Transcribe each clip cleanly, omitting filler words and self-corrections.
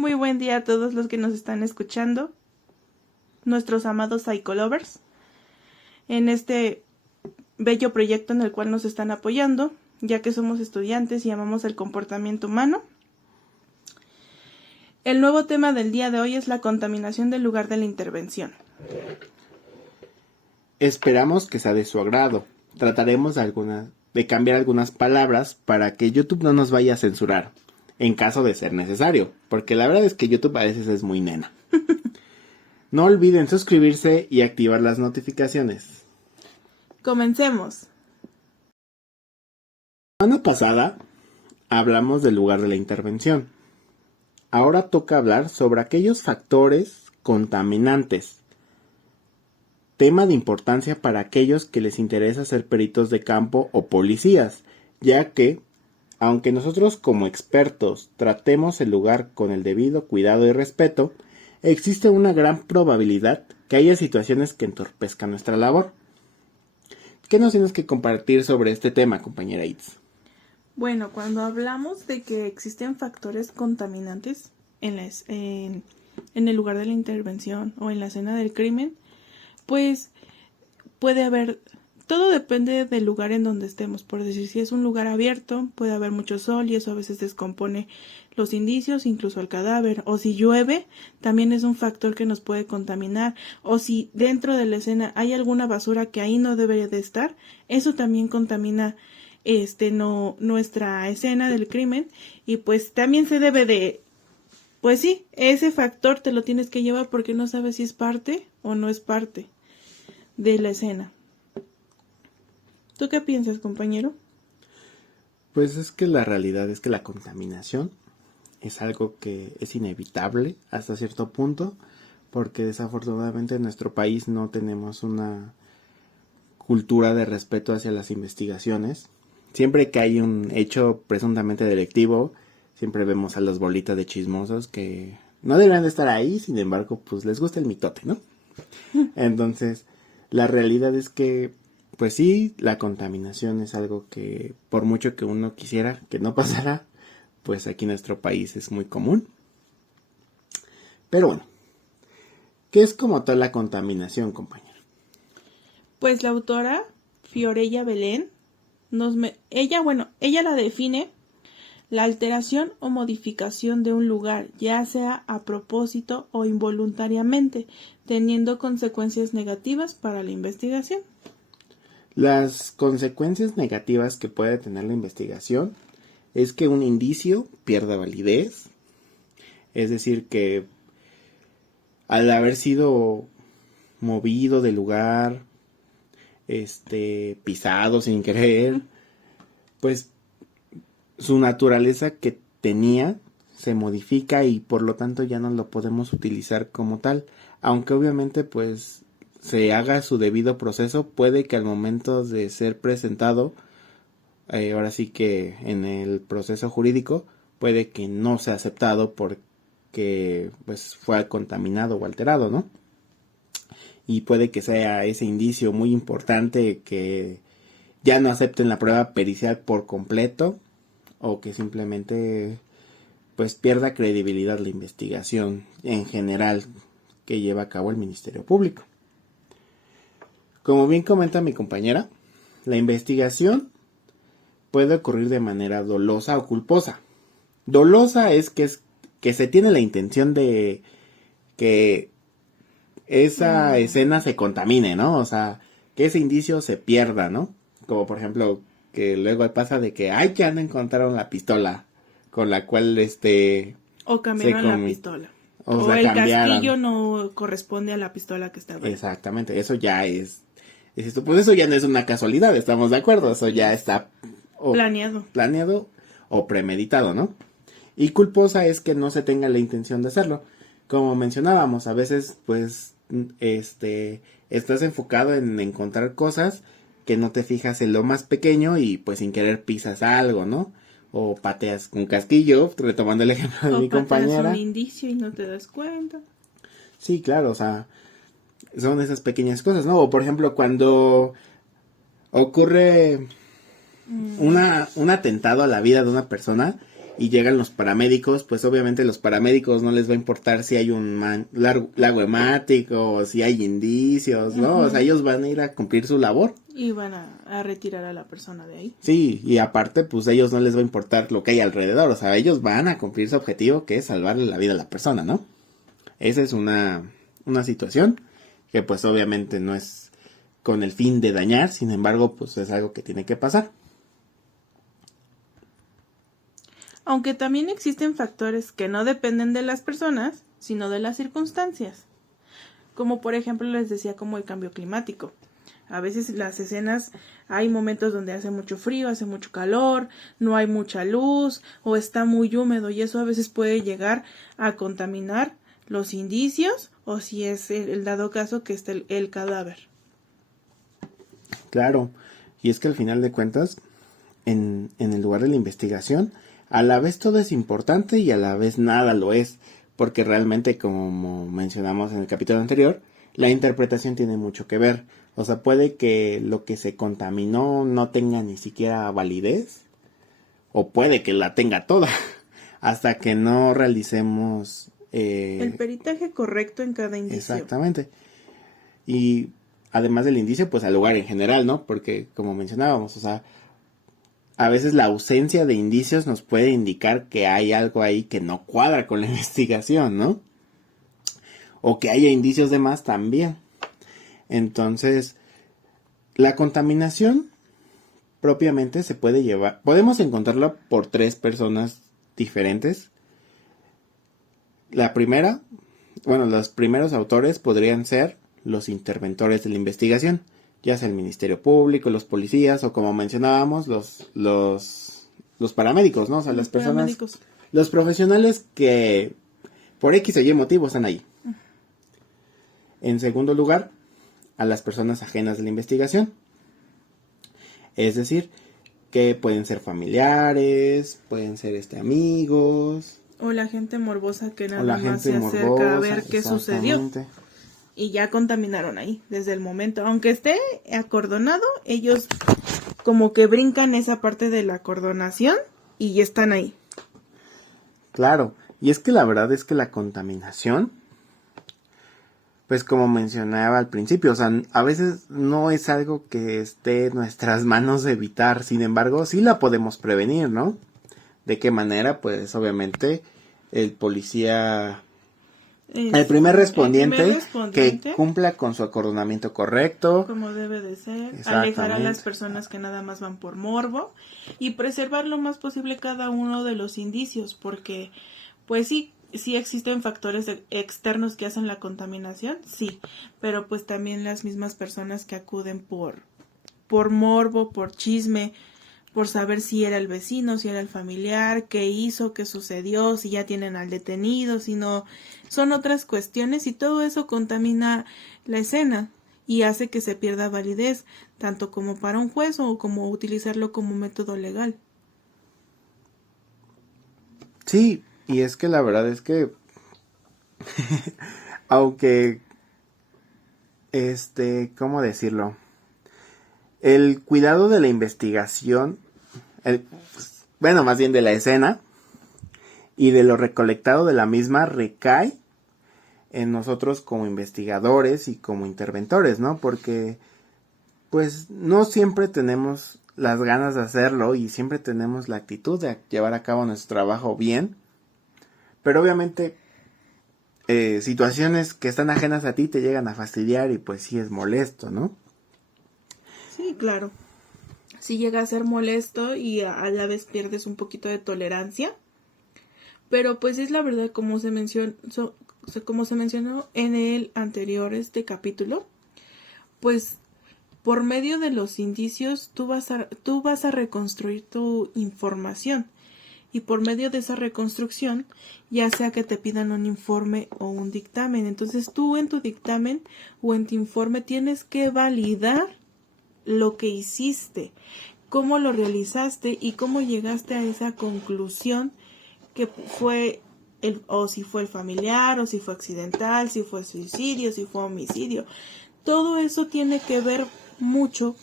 muy buen día a todos los que nos están escuchando, nuestros amados Psycholovers, en este bello proyecto en el cual nos están apoyando, ya que somos estudiantes y amamos el comportamiento humano. El nuevo tema del día de hoy es la contaminación del lugar de la intervención. Esperamos que sea de su agrado. Trataremos de cambiar algunas palabras para que YouTube no nos vaya a censurar, en caso de ser necesario, porque la verdad es que YouTube a veces es muy nena. No olviden suscribirse y activar las notificaciones. Comencemos. La semana pasada hablamos del lugar de la intervención. Ahora toca hablar sobre aquellos factores contaminantes. Tema de importancia para aquellos que les interesa ser peritos de campo o policías, ya que, aunque nosotros como expertos tratemos el lugar con el debido cuidado y respeto, existe una gran probabilidad que haya situaciones que entorpezcan nuestra labor. ¿Qué nos tienes que compartir sobre este tema, compañera Itz? Bueno, cuando hablamos de que existen factores contaminantes en el lugar de la intervención o en la escena del crimen, pues puede haber, todo depende del lugar en donde estemos. Por decir, si es un lugar abierto, puede haber mucho sol y eso a veces descompone los indicios, incluso el cadáver. O si llueve, también es un factor que nos puede contaminar. O si dentro de la escena hay alguna basura que ahí no debería de estar, eso también contamina nuestra escena del crimen. Y pues también se debe de, pues sí, ese factor te lo tienes que llevar porque no sabes si es parte o no es parte de la escena. ¿Tú qué piensas, compañero? Pues es que la realidad es que la contaminación es algo que es inevitable hasta cierto punto, porque desafortunadamente en nuestro país no tenemos una cultura de respeto hacia las investigaciones. Siempre que hay un hecho presuntamente delictivo, siempre vemos a las bolitas de chismosos que no deberían de estar ahí, sin embargo, pues les gusta el mitote, ¿no? Entonces, la realidad es que, pues sí, la contaminación es algo que, por mucho que uno quisiera que no pasara, pues aquí en nuestro país es muy común. Pero bueno, ¿qué es como tal la contaminación, compañero? Pues la autora, Fiorella Belén, ella la define: la alteración o modificación de un lugar, ya sea a propósito o involuntariamente, teniendo consecuencias negativas para la investigación. Las consecuencias negativas que puede tener la investigación es que un indicio pierda validez, es decir, que al haber sido movido del lugar, pisado sin querer, pues su naturaleza que tenía se modifica y por lo tanto ya no lo podemos utilizar como tal, aunque obviamente pues se haga su debido proceso, puede que al momento de ser presentado, ahora sí que en el proceso jurídico, puede que no sea aceptado porque pues fue contaminado o alterado, ¿no? Y puede que sea ese indicio muy importante que ya no acepten la prueba pericial por completo, o que simplemente pues pierda credibilidad la investigación en general que lleva a cabo el Ministerio Público. Como bien comenta mi compañera, la investigación puede ocurrir de manera dolosa o culposa. Dolosa es que se tiene la intención de que esa escena se contamine, ¿no? O sea, que ese indicio se pierda, ¿no? Como por ejemplo, que luego pasa de que, ay, ya no encontraron la pistola con la cual o cambiaron la pistola. O el casquillo no corresponde a la pistola que estaba ahí. Exactamente, eso ya es esto, pues eso ya no es una casualidad, estamos de acuerdo, eso ya está planeado o premeditado, ¿no? Y culposa es que no se tenga la intención de hacerlo. Como mencionábamos, a veces pues estás enfocado en encontrar cosas que no te fijas en lo más pequeño y pues sin querer pisas algo, ¿no? O pateas un casquillo, retomando el ejemplo de mi compañera. O pateas un indicio y no te das cuenta. Sí, claro, o sea, son esas pequeñas cosas, ¿no? O por ejemplo, cuando ocurre un atentado a la vida de una persona y llegan los paramédicos, pues obviamente los paramédicos no les va a importar si hay un lago hemático o si hay indicios, ¿no? O sea, ellos van a ir a cumplir su labor. Y van a retirar a la persona de ahí. Sí, y aparte, pues a ellos no les va a importar lo que hay alrededor, o sea, ellos van a cumplir su objetivo, que es salvarle la vida a la persona, ¿no? Esa es una situación que pues obviamente no es con el fin de dañar, sin embargo, pues es algo que tiene que pasar. Aunque también existen factores que no dependen de las personas, sino de las circunstancias. Como por ejemplo les decía, como el cambio climático. A veces las escenas, hay momentos donde hace mucho frío, hace mucho calor, no hay mucha luz o está muy húmedo y eso a veces puede llegar a contaminar los indicios o si es el dado caso que esté el cadáver. Claro, y es que al final de cuentas, en el lugar de la investigación, a la vez todo es importante y a la vez nada lo es, porque realmente, como mencionamos en el capítulo anterior, la interpretación tiene mucho que ver. O sea, puede que lo que se contaminó no tenga ni siquiera validez, o puede que la tenga toda, hasta que no realicemos el peritaje correcto en cada indicio. Exactamente. Y además del indicio, pues al lugar en general, ¿no? Porque como mencionábamos, o sea, a veces la ausencia de indicios nos puede indicar que hay algo ahí que no cuadra con la investigación, ¿no? O que haya indicios de más también. Entonces, la contaminación propiamente se puede llevar, podemos encontrarla por 3 personas diferentes. La primera, bueno, los primeros autores podrían ser los interventores de la investigación, ya sea el Ministerio Público, los policías o como mencionábamos, los paramédicos, ¿no? O sea, las personas, los profesionales que por X o Y motivo están ahí. En segundo lugar, a las personas ajenas de la investigación. Es decir, que pueden ser familiares, pueden ser amigos. O la gente morbosa que nada más se acerca a ver qué sucedió. Y ya contaminaron ahí desde el momento. Aunque esté acordonado, ellos como que brincan esa parte de la acordonación y ya están ahí. Claro, y es que la verdad es que la contaminación, pues como mencionaba al principio, o sea, a veces no es algo que esté en nuestras manos evitar, sin embargo, sí la podemos prevenir, ¿no? ¿De qué manera? Pues obviamente el policía, el primer respondiente que cumpla con su acordonamiento correcto. Como debe de ser, alejar a las personas que nada más van por morbo y preservar lo más posible cada uno de los indicios, porque pues sí existen factores externos que hacen la contaminación, sí, pero pues también las mismas personas que acuden por morbo, por chisme, por saber si era el vecino, si era el familiar, qué hizo, qué sucedió, si ya tienen al detenido, si no, son otras cuestiones y todo eso contamina la escena y hace que se pierda validez, tanto como para un juez o como utilizarlo como método legal. Sí, y es que la verdad es que aunque ¿cómo decirlo? El cuidado de la investigación, bueno, más bien de la escena y de lo recolectado de la misma recae en nosotros como investigadores y como interventores, ¿no? Porque pues no siempre tenemos las ganas de hacerlo y siempre tenemos la actitud de llevar a cabo nuestro trabajo bien, pero obviamente situaciones que están ajenas a ti te llegan a fastidiar y pues sí es molesto, ¿no? Sí, claro. Sí llega a ser molesto y a la vez pierdes un poquito de tolerancia. Pero pues es la verdad como se mencionó en el anterior capítulo, pues por medio de los indicios tú vas a reconstruir tu información. Y por medio de esa reconstrucción, ya sea que te pidan un informe o un dictamen, entonces tú en tu dictamen o en tu informe tienes que validar lo que hiciste, cómo lo realizaste y cómo llegaste a esa conclusión que fue o si fue el familiar, o si fue accidental, si fue suicidio, si fue homicidio. Todo eso tiene que ver mucho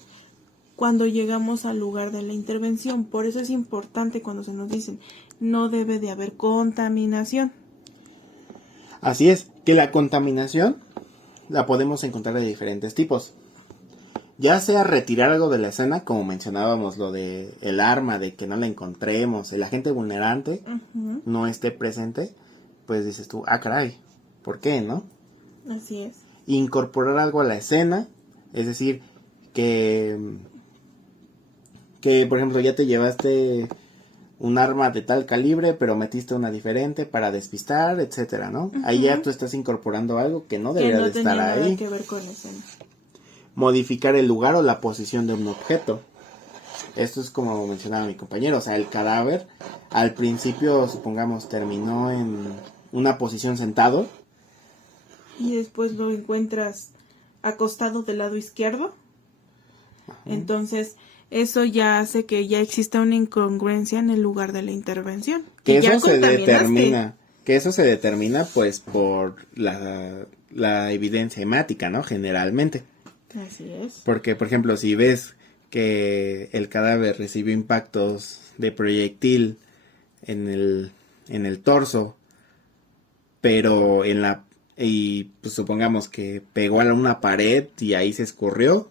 cuando llegamos al lugar de la intervención. Por eso es importante cuando se nos dicen, no debe de haber contaminación. Así es, que la contaminación la podemos encontrar de diferentes tipos. Ya sea retirar algo de la escena, como mencionábamos, lo de el arma, de que no la encontremos, el agente vulnerante no esté presente, pues dices tú, ah, caray, ¿por qué, no? Así es. Incorporar algo a la escena, es decir, que por ejemplo ya te llevaste un arma de tal calibre, pero metiste una diferente para despistar, etcétera, ¿no? Ahí ya tú estás incorporando algo que no debería de estar ahí. Nada que ver con la escena. Modificar el lugar o la posición de un objeto. Esto es como mencionaba mi compañero, o sea, el cadáver al principio, supongamos, terminó en una posición sentado. Y después lo encuentras acostado del lado izquierdo. Entonces, eso ya hace que ya exista una incongruencia en el lugar de la intervención. Que ya eso se determina. Que eso se determina, pues, por la evidencia hemática, ¿no? Generalmente. Así es. Porque, por ejemplo, si ves que el cadáver recibió impactos de proyectil en el torso, pero y pues supongamos que pegó a una pared y ahí se escurrió,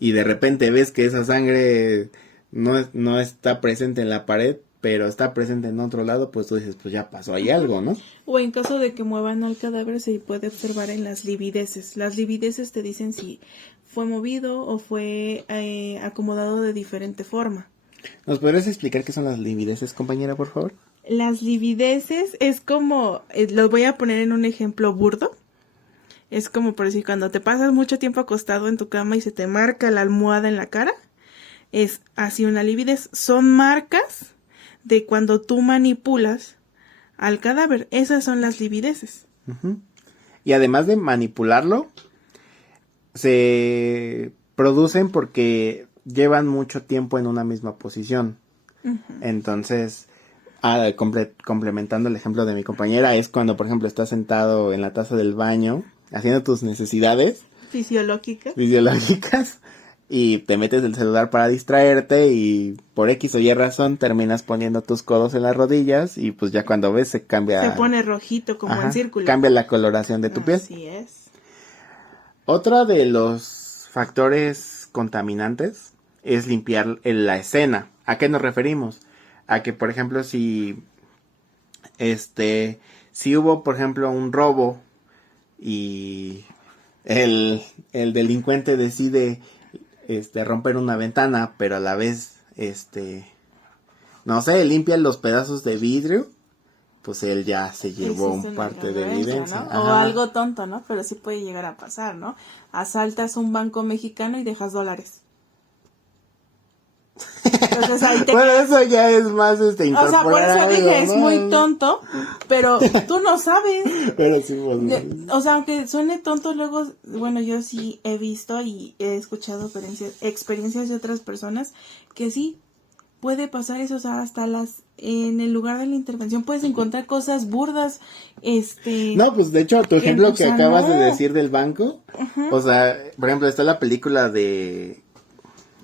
y de repente ves que esa sangre no está presente en la pared, pero está presente en otro lado, pues tú dices, pues ya pasó ahí algo, ¿no? O en caso de que muevan al cadáver, se puede observar en las livideces. Las livideces te dicen si fue movido o fue acomodado de diferente forma. ¿Nos podrías explicar qué son las livideces, compañera, por favor? Las livideces es como, los voy a poner en un ejemplo burdo. Es como por decir, cuando te pasas mucho tiempo acostado en tu cama y se te marca la almohada en la cara, es así una lividez. Son marcas de cuando tú manipulas al cadáver. Esas son las livideces. Uh-huh. Y además de manipularlo, se producen porque llevan mucho tiempo en una misma posición. Uh-huh. Entonces, complementando el ejemplo de mi compañera, es cuando, por ejemplo, estás sentado en la taza del baño haciendo tus necesidades fisiológicas y te metes el celular para distraerte y por X o Y razón terminas poniendo tus codos en las rodillas y pues ya cuando ves se pone rojito como en círculo. Cambia la coloración de tu piel. Así es. Otro de los factores contaminantes es limpiar la escena. ¿A qué nos referimos? A que, por ejemplo, si hubo, por ejemplo, un robo y el delincuente decide romper una ventana, pero a la vez no sé, limpia los pedazos de vidrio, pues él ya se llevó parte de evidencia, ¿no? O algo tonto, ¿no? Pero sí puede llegar a pasar, ¿no? Asaltas un banco mexicano y dejas $. Entonces, ahí bueno, eso ya es más incorporar. O sea, por eso dije, ¿no? Es muy tonto, pero tú no sabes. Pero sí, o sea, aunque suene tonto, luego, bueno, yo sí he visto y he escuchado experiencias de otras personas que sí puede pasar eso, o sea, hasta en el lugar de la intervención puedes encontrar cosas burdas, No, pues de hecho, tu ejemplo que acabas de decir del banco, uh-huh. O sea, por ejemplo, está la película de...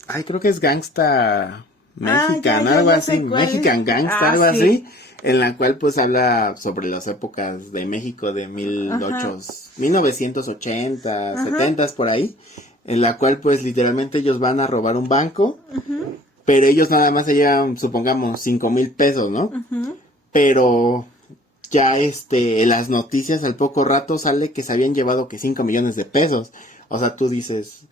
Ay, creo que es Gangsta Mexican, algo así, Mexican Gangsta, algo así, en la cual pues habla sobre las épocas de México de 1980, uh-huh. 70 por ahí, en la cual pues literalmente ellos van a robar un banco, uh-huh. Pero ellos nada más se llevan, supongamos, 5,000 pesos, ¿no? Uh-huh. Pero ya en las noticias al poco rato sale que se habían llevado que 5 millones de pesos, o sea, tú dices...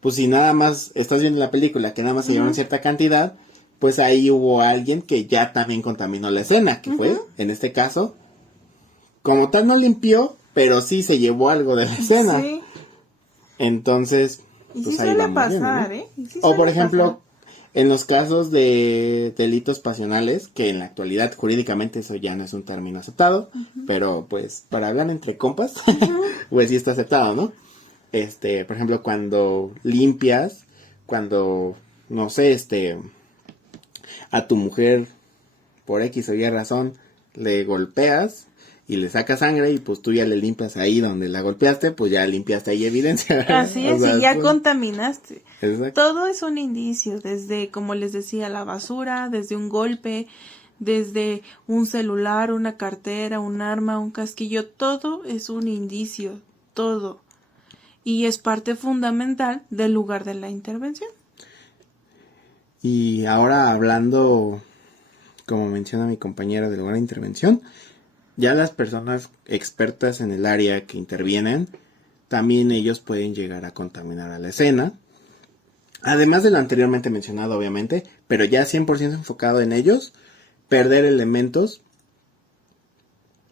Pues si nada más estás viendo la película que nada más se llevaron cierta cantidad, pues ahí hubo alguien que ya también contaminó la escena, que fue, en este caso, como tal no limpió, pero sí se llevó algo de la escena. Sí. Entonces, y pues sí ahí suele pasar, ¿no? Sí o por ejemplo, en los casos de delitos pasionales, que en la actualidad jurídicamente eso ya no es un término aceptado, pero pues para hablar entre compas, pues sí está aceptado, ¿no? Por ejemplo, cuando limpias, cuando, no sé, a tu mujer, por X o Y razón, le golpeas y le sacas sangre y pues tú ya le limpias ahí donde la golpeaste, pues ya limpiaste ahí evidencia. Así es, y ya contaminaste. Exacto. Todo es un indicio, desde, como les decía, la basura, desde un golpe, desde un celular, una cartera, un arma, un casquillo, todo es un indicio, todo. Y es parte fundamental del lugar de la intervención. Y ahora hablando, como menciona mi compañera del lugar de intervención, ya las personas expertas en el área que intervienen, también ellos pueden llegar a contaminar a la escena. Además de lo anteriormente mencionado, obviamente, pero ya 100% enfocado en ellos, perder elementos,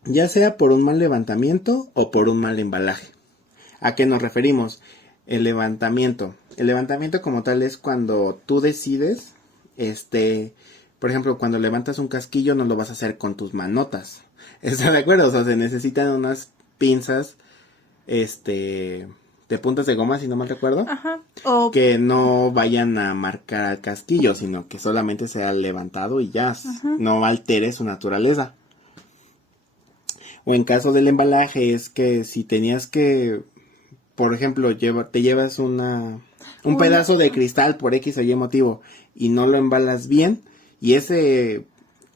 ya sea por un mal levantamiento o por un mal embalaje. ¿A qué nos referimos? El levantamiento. El levantamiento como tal es cuando tú decides, por ejemplo, cuando levantas un casquillo no lo vas a hacer con tus manotas. ¿Estás de acuerdo? O sea, se necesitan unas pinzas, de puntas de goma, si no mal recuerdo. Ajá. Que no vayan a marcar al casquillo, sino que solamente sea levantado y ya. Ajá. No altere su naturaleza. O en caso del embalaje es que si tenías que, por ejemplo, te llevas un pedazo de cristal por X o Y motivo y no lo embalas bien y ese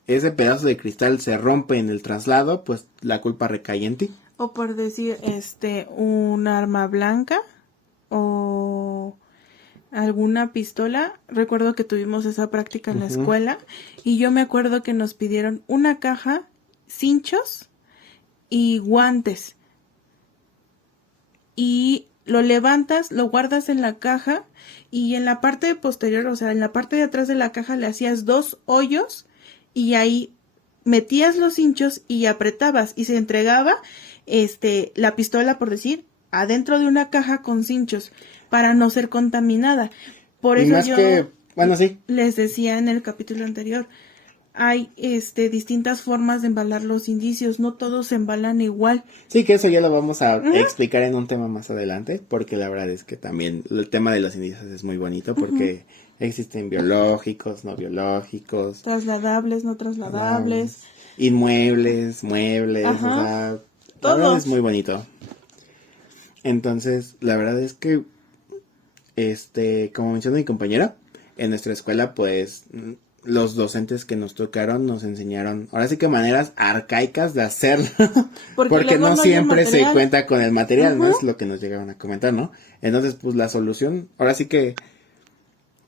pedazo de cristal se rompe en el traslado, pues la culpa recae en ti. O por decir, un arma blanca o alguna pistola. Recuerdo que tuvimos esa práctica en la escuela y yo me acuerdo que nos pidieron una caja, cinchos y guantes. Y lo levantas, lo guardas en la caja y en la parte posterior, o sea, en la parte de atrás de la caja le hacías 2 hoyos y ahí metías los cinchos y apretabas y se entregaba la pistola, por decir, adentro de una caja con cinchos para no ser contaminada. Por eso yo les decía en el capítulo anterior, hay distintas formas de embalar los indicios, no todos se embalan igual. Sí, que eso ya lo vamos a explicar en un tema más adelante, porque la verdad es que también el tema de los indicios es muy bonito, porque existen biológicos, no biológicos, trasladables, no trasladables, inmuebles, muebles, o sea, la verdad es muy bonito. Entonces, la verdad es que, como mencionó mi compañera, en nuestra escuela, pues, los docentes que nos tocaron nos enseñaron, ahora sí que maneras arcaicas de hacerlo, porque no siempre se cuenta con el material, ¿no? Es lo que nos llegaron a comentar, ¿no? Entonces, pues, la solución, ahora sí que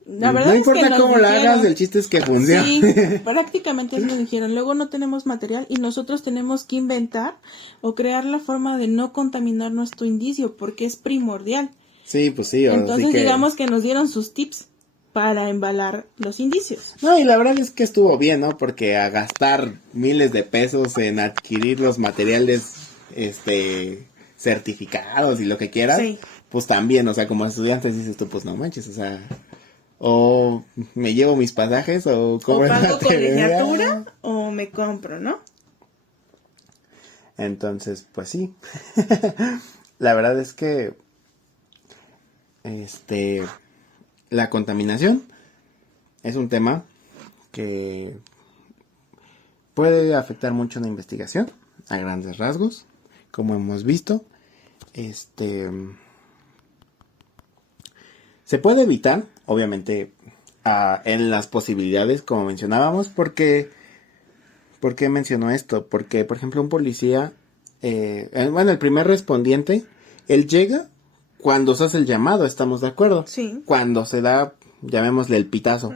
la verdad no importa es que cómo la hagas, el chiste es que funcione. Sí, prácticamente nos dijeron, luego no tenemos material y nosotros tenemos que inventar o crear la forma de no contaminar nuestro indicio, porque es primordial. Sí, pues sí. Entonces digamos que nos dieron sus tips para embalar los indicios. No, y la verdad es que estuvo bien, ¿no? Porque a gastar miles de pesos en adquirir los materiales, certificados y lo que quieras, pues también, o sea, como estudiantes dices tú, pues no manches, o sea, o me llevo mis pasajes o pago colegiatura o me compro, ¿no? Entonces, pues sí. La verdad es que la contaminación es un tema que puede afectar mucho la investigación a grandes rasgos, como hemos visto. Se puede evitar, obviamente, en las posibilidades, como mencionábamos, ¿por qué mencionó esto? Porque, por ejemplo, un policía, el primer respondiente, él llega cuando se hace el llamado, ¿estamos de acuerdo? Sí. Cuando se da, llamémosle el pitazo.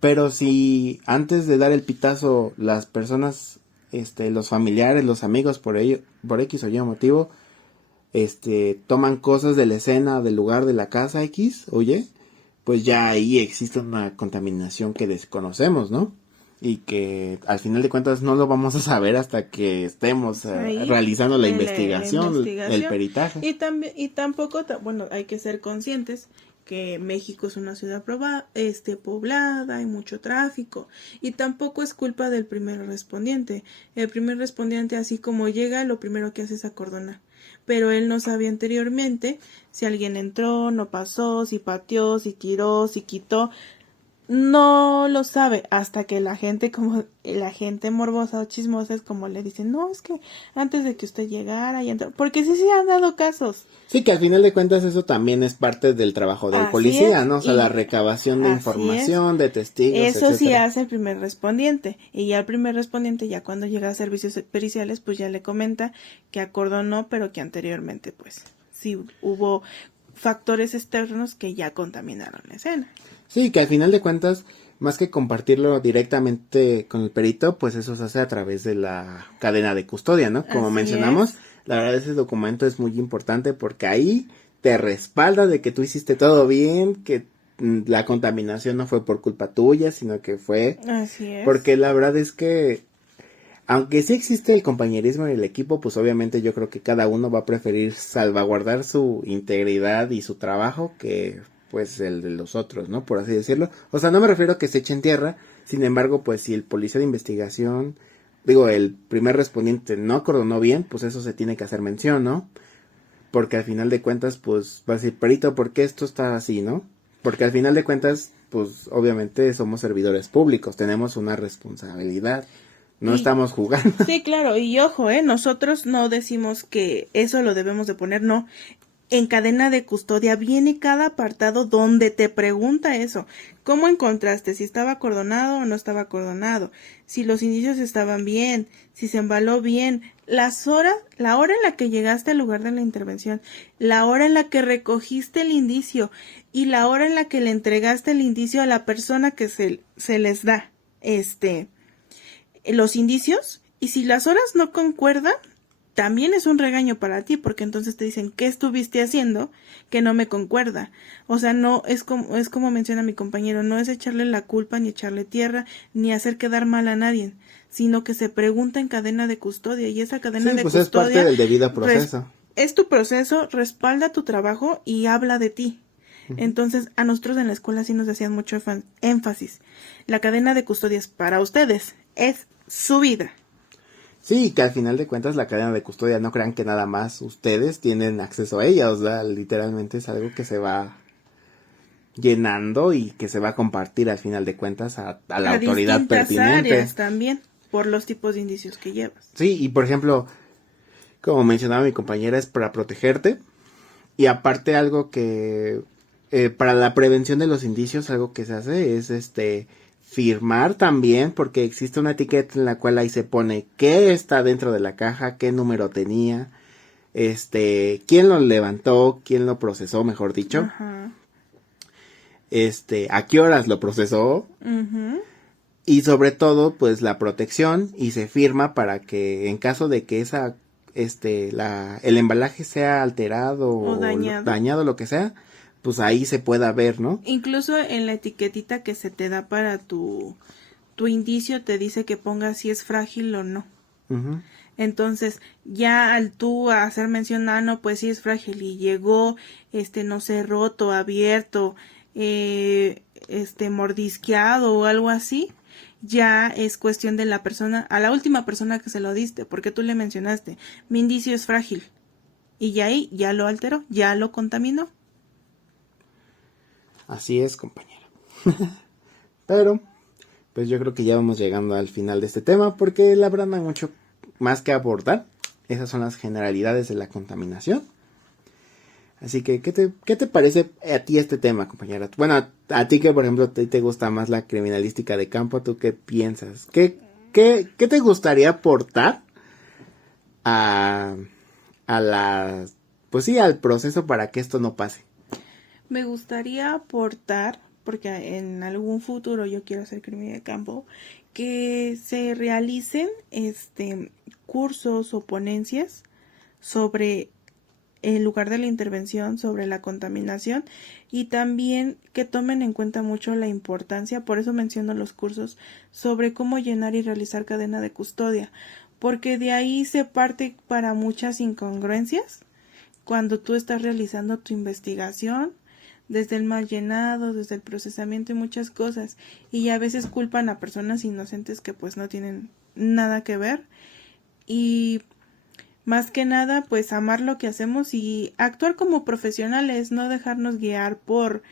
Pero si antes de dar el pitazo, las personas, los familiares, los amigos, por X o Y motivo, toman cosas de la escena, del lugar, de la casa X, oye, pues ya ahí existe una contaminación que desconocemos, ¿no? Y que al final de cuentas no lo vamos a saber hasta que estemos realizando la investigación, el peritaje. Y tampoco, bueno, hay que ser conscientes que México es una ciudad poblada, hay mucho tráfico y tampoco es culpa del primer respondiente. El primer respondiente, así como llega, lo primero que hace es acordonar. Pero él no sabía anteriormente si alguien entró, no pasó, si pateó, si tiró, si quitó. no lo sabe hasta que la gente, como la gente morbosa o chismosa, es como le dicen, no, es que antes de que usted llegara y entró, porque sí se han dado casos. Sí, que al final de cuentas eso también es parte del trabajo del Así policía, es, ¿no? O sea, la y recabación de así es. información, de testigos, Eso sí etcétera. hace el primer respondiente. Y ya el primer respondiente, ya cuando llega a servicios periciales, pues ya le comenta que acordonó, pero que anteriormente, pues, sí hubo factores externos que ya contaminaron la escena. Sí, que al final de cuentas, más que compartirlo directamente con el perito, pues eso se hace a través de la cadena de custodia, ¿no? Como Así mencionamos, es. la verdad ese documento es muy importante porque ahí te respalda de que tú hiciste todo bien, que la contaminación no fue por culpa tuya, sino que fue Así es. porque la verdad es que aunque sí existe el compañerismo en el equipo, pues obviamente yo creo que cada uno va a preferir salvaguardar su integridad y su trabajo que pues el de los otros, ¿no? Por así decirlo. O sea, no me refiero a que se echen tierra, sin embargo, pues si el policía de investigación, digo, el primer respondiente no acordonó bien, pues eso se tiene que hacer mención, ¿no? Porque al final de cuentas, pues va a decir, perito, ¿por qué esto está así, no? Porque al final de cuentas, pues obviamente somos servidores públicos, tenemos una responsabilidad, no Y estamos jugando. sí, claro, y ojo, nosotros no decimos que eso lo debemos de poner, no. En cadena de custodia viene cada apartado donde te pregunta eso. ¿Cómo encontraste? Si estaba acordonado o no estaba acordonado. Si los indicios estaban bien. Si se embaló bien. Las horas, la hora en la que llegaste al lugar de la intervención. La hora en la que recogiste el indicio. Y la hora en la que le entregaste el indicio a la persona que se les da. Los indicios. Y si las horas no concuerdan, también es un regaño para ti, porque entonces te dicen, ¿qué estuviste haciendo que no me concuerda? O sea, no es como menciona mi compañero, no es echarle la culpa, ni echarle tierra, ni hacer quedar mal a nadie, sino que se pregunta en cadena de custodia, y esa cadena Sí, de pues es parte custodia del debido proceso. es tu proceso, respalda tu trabajo y habla de ti. Ujú. Entonces, a nosotros en la escuela sí nos hacían mucho énfasis. La cadena de custodia es para ustedes, es su vida. Sí, que al final de cuentas la cadena de custodia no crean que nada más ustedes tienen acceso a ella, o sea, literalmente es algo que se va llenando y que se va a compartir al final de cuentas a la A autoridad distintas pertinente. áreas también, por los tipos de indicios que llevas. Sí, y por ejemplo, como mencionaba mi compañera, es para protegerte. Y aparte algo que para la prevención de los indicios, algo que se hace es firmar también, porque existe una etiqueta en la cual ahí se pone qué está dentro de la caja, qué número tenía, quién lo levantó, quién lo procesó, mejor dicho, Ajá. a qué horas lo procesó, Ujú. y sobre todo pues la protección, y se firma para que en caso de que esa el embalaje sea alterado O o dañado. dañado, lo que sea, pues ahí se pueda ver, ¿no? Incluso en la etiquetita que se te da para tu indicio te dice que pongas si es frágil o no. Ujú. Entonces, ya al tú hacer mención, no, pues sí es frágil y llegó, no sé, roto, abierto, mordisqueado o algo así, ya es cuestión de la persona, a la última persona que se lo diste, porque tú le mencionaste, mi indicio es frágil. Y ya ahí, ya lo alteró, ya lo contaminó. Así es, compañero. Pero, pues yo creo que ya vamos llegando al final de este tema, porque la verdad no hay mucho más que abordar. Esas son las generalidades de la contaminación. Así que, qué te parece a ti este tema, compañera? Bueno, a ti que, por ejemplo, te gusta más la criminalística de campo, ¿tú qué piensas? ¿Qué te gustaría aportar a, a la, pues sí, al proceso para que esto no pase? Me gustaría aportar, porque en algún futuro yo quiero hacer crimen de campo, que se realicen cursos o ponencias sobre el lugar de la intervención, sobre la contaminación y también que tomen en cuenta mucho la importancia, por eso menciono los cursos, sobre cómo llenar y realizar cadena de custodia, porque de ahí se parte para muchas incongruencias cuando tú estás realizando tu investigación, desde el mal llenado, desde el procesamiento y muchas cosas, y a veces culpan a personas inocentes que pues no tienen nada que ver, y más que nada pues amar lo que hacemos y actuar como profesionales, no dejarnos guiar por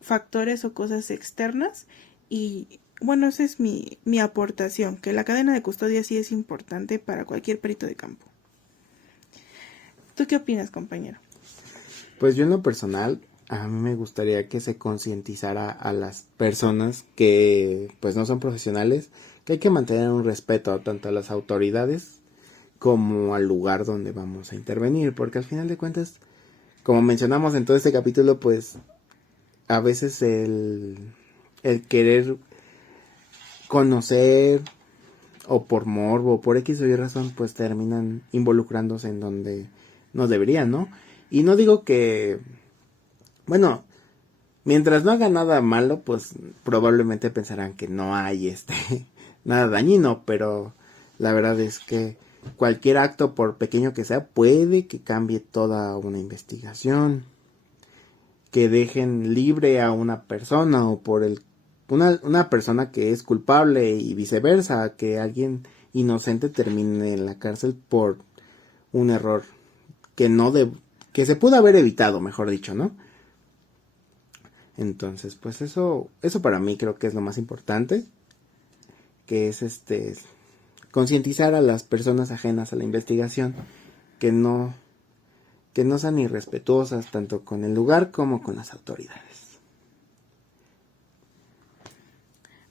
factores o cosas externas Y bueno, esa es mi aportación, que la cadena de custodia sí es importante para cualquier perito de campo. ¿Tú qué opinas, compañero? Pues yo en lo personal, a mí me gustaría que se concientizara a las personas que pues no son profesionales, que hay que mantener un respeto tanto a las autoridades como al lugar donde vamos a intervenir, porque al final de cuentas, como mencionamos en todo este capítulo, pues a veces el querer conocer o por morbo o por X o Y razón, pues terminan involucrándose en donde no deberían, ¿no? Y no digo que, bueno, mientras no haga nada malo, pues probablemente pensarán que no hay nada dañino, pero la verdad es que cualquier acto, por pequeño que sea, puede que cambie toda una investigación, que dejen libre a una persona o por una persona que es culpable y viceversa, que alguien inocente termine en la cárcel por un error que se pudo haber evitado, mejor dicho, ¿no? Entonces, pues eso para mí creo que es lo más importante, que es concientizar a las personas ajenas a la investigación, que no sean irrespetuosas tanto con el lugar como con las autoridades.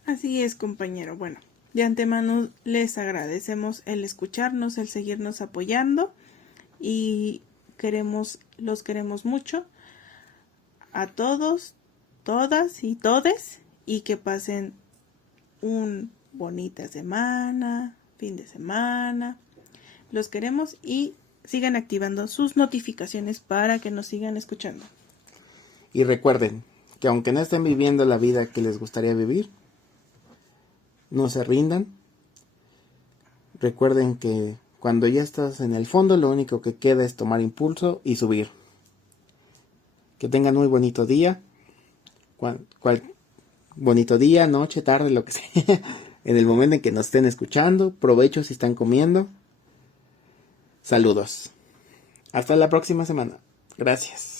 Así es, compañero. Bueno, de antemano les agradecemos el escucharnos, el seguirnos apoyando y los queremos mucho a todos, todas y todes, y que pasen un bonita semana, fin de semana. Los queremos y sigan activando sus notificaciones para que nos sigan escuchando. Y recuerden que aunque no estén viviendo la vida que les gustaría vivir, no se rindan. Recuerden que cuando ya estás en el fondo, lo único que queda es tomar impulso y subir. Que tengan muy bonito día. Bonito día, noche, tarde, lo que sea. En el momento en que nos estén escuchando. Provecho si están comiendo. Saludos. Hasta la próxima semana. Gracias.